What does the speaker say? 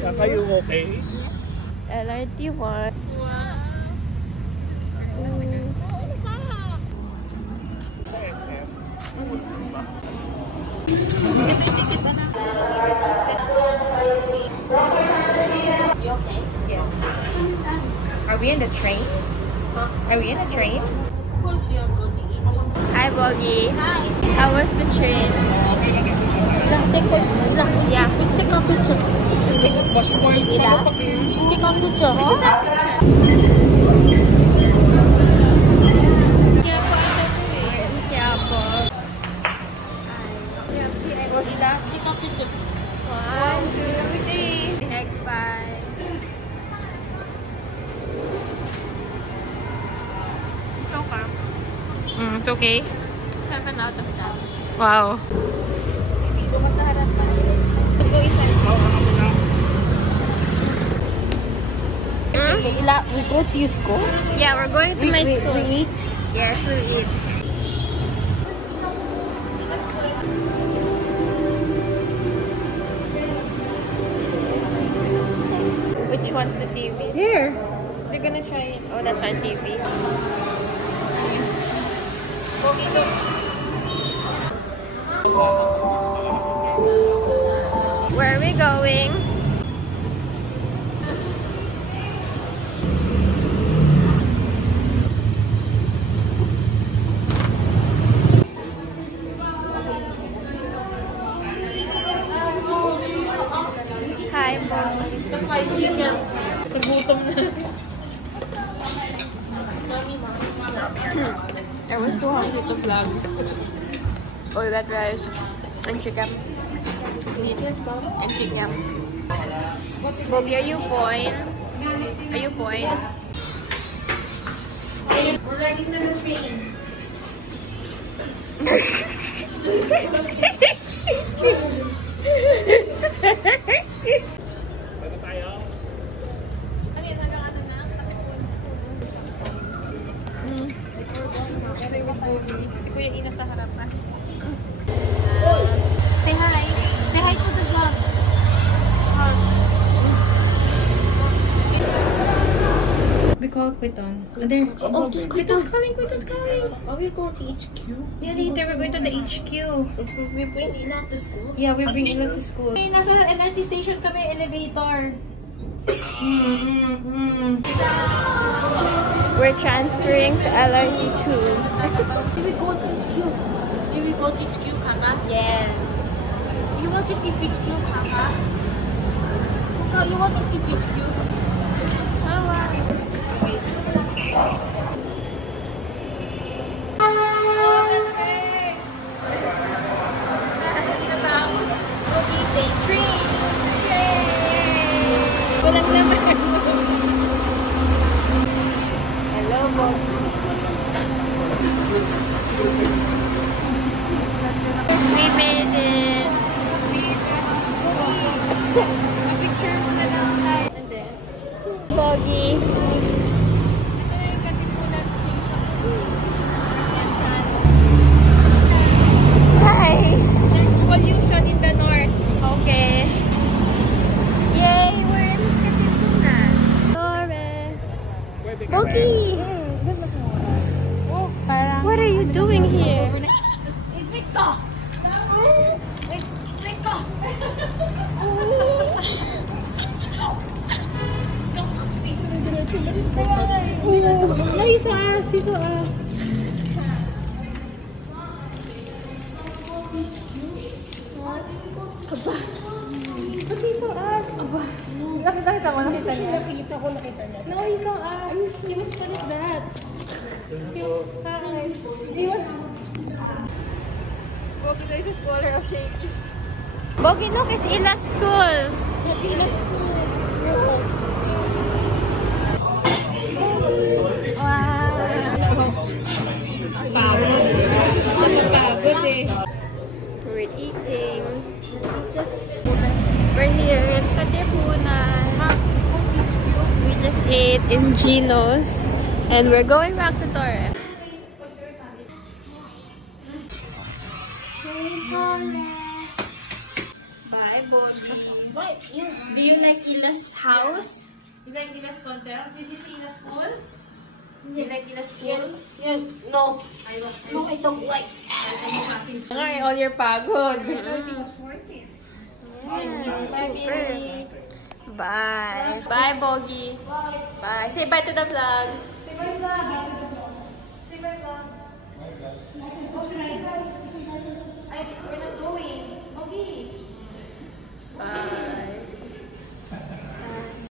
Are you okay? LRT 1. Wow. Sa SM. You okay? Yes. Are we in the train? Huh? Are we in a train? Of course you are going to eat. Hi, Boggy. Hi. How was the train? Take a picture. Take a picture. This is our picture. Take a picture. 1, 2, 3. Heck, 5. It's okay. It's okay. 7 out of 10. Wow. Dito ka sa harap pa. Go inside. We go to your school? Yeah, we're going to my school. We eat? Yes, we'll eat. Which one's the TV? Here. They're gonna try it. Oh, that's our TV. Where are we going? Hi, Bonnie. Sa gutom na. I was too hungry to vlog. Oh, that rice and chicken. And chicken. Bogi, are you point? Are you point? We're riding on the train. Ano tayo? Alin, hanggang ano na? Si Kuya Ina sa harap na. Say hi. Say hi to the vlog. We call Quiton. There. Oh, Quiton's calling. Quiton's calling. Are we going to HQ? Yeah, later we're going to the HQ. We bring Ina to school? Yeah, we're bringing her to school. Hey, nasa LRT station kami, elevator. We're transferring to LRT 2. Did we go to HQ? Did we go to HQ, Kaka? Yes. You want to see HQ, Kaka? Kaka, you want to see HQ? Walang naman. Hello, Bob. We made it. A picture mo na lang tayo. And then, Boggy. Ito yung Katipunan Station. Hi. There's pollution in the north. Okay. Yay, we're in Katipunan. Lore. Boggy. What are you doing here? Victor! Victor! No, he saw us. He saw us. But he saw us. Nakita mo, nakita niya. Nakita ko, nakita niya. No, he saw us. He was fun at that. He was... Bogi is a scholar of Shakey's. Bogi, look, it's Ila's school. That's Ila's school. Wow. We're eating. We're here in Katipunan. We just ate in Gino's. And we're going back to Torre. Bye, Bogi. Why? You, Do you like Ila's house? you like Ila's content? Did you see Ila's school? You like Ila's school? Yes. Yes. No. I don't. No, I don't like. Ngay, all your pagod. Super. Bye. Bye, Bogi. Bye. Say bye to the vlog. Say bye, vlog.